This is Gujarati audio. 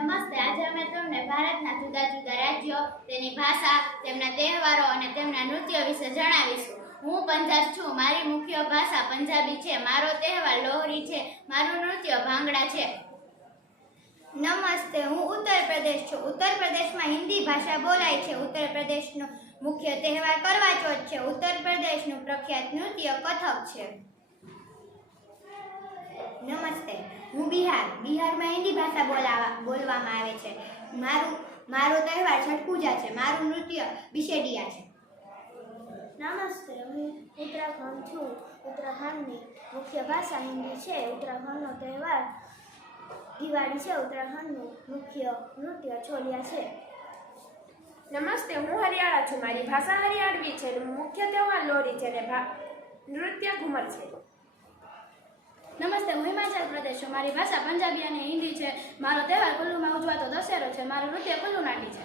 નમસ્તે. આજે અમે તમને ભારતના જુદા જુદા રાજ્યો, તેની ભાષા, તેમના તહેવારો અને તેમના નૃત્યો વિશે જણાવીશું. હું પંજાબ છું. મારી મુખ્ય ભાષા પંજાબી છે. મારો તહેવાર લોહરી છે. મારું નૃત્ય ભાંગડા છે. નમસ્તે. હું ઉત્તર પ્રદેશ છું. ઉત્તર પ્રદેશમાં હિન્દી ભાષા બોલાય છે. ઉત્તર પ્રદેશનો મુખ્ય તહેવાર કરવા ચોથ છે. ઉત્તર પ્રદેશનું પ્રખ્યાત નૃત્ય કથક છે. નમસ્તે. હું બિહારમાં હિન્દી ભાષા બોલવામાં આવે છે. મારો તહેવાર છઠ પૂજા છે. મારું નૃત્ય બિશેડિયા છે. નમસ્તે. હું ઉત્તરાખંડ છું. ઉત્તરાખંડની મુખ્ય ભાષા હિન્દી છે. ઉત્તરાખંડનો તહેવાર દિવાળી છે. ઉત્તરાખંડનું મુખ્ય નૃત્ય છોલિયા છે. નમસ્તે. હું હરિયાણા છું. મારી ભાષા હરિયાણવી છે. મુખ્ય તહેવાર લોહરી છે અને નૃત્ય ઘુમર છે. નમસ્તે. હું હિમાચલ પ્રદેશ છું. મારી ભાષા પંજાબી અને હિન્દી છે. મારો તહેવાર કુલ્લુમાં ઉજવાતો દશેરો છે. મારું નૃત્ય કુલ્લુ નાટી છે.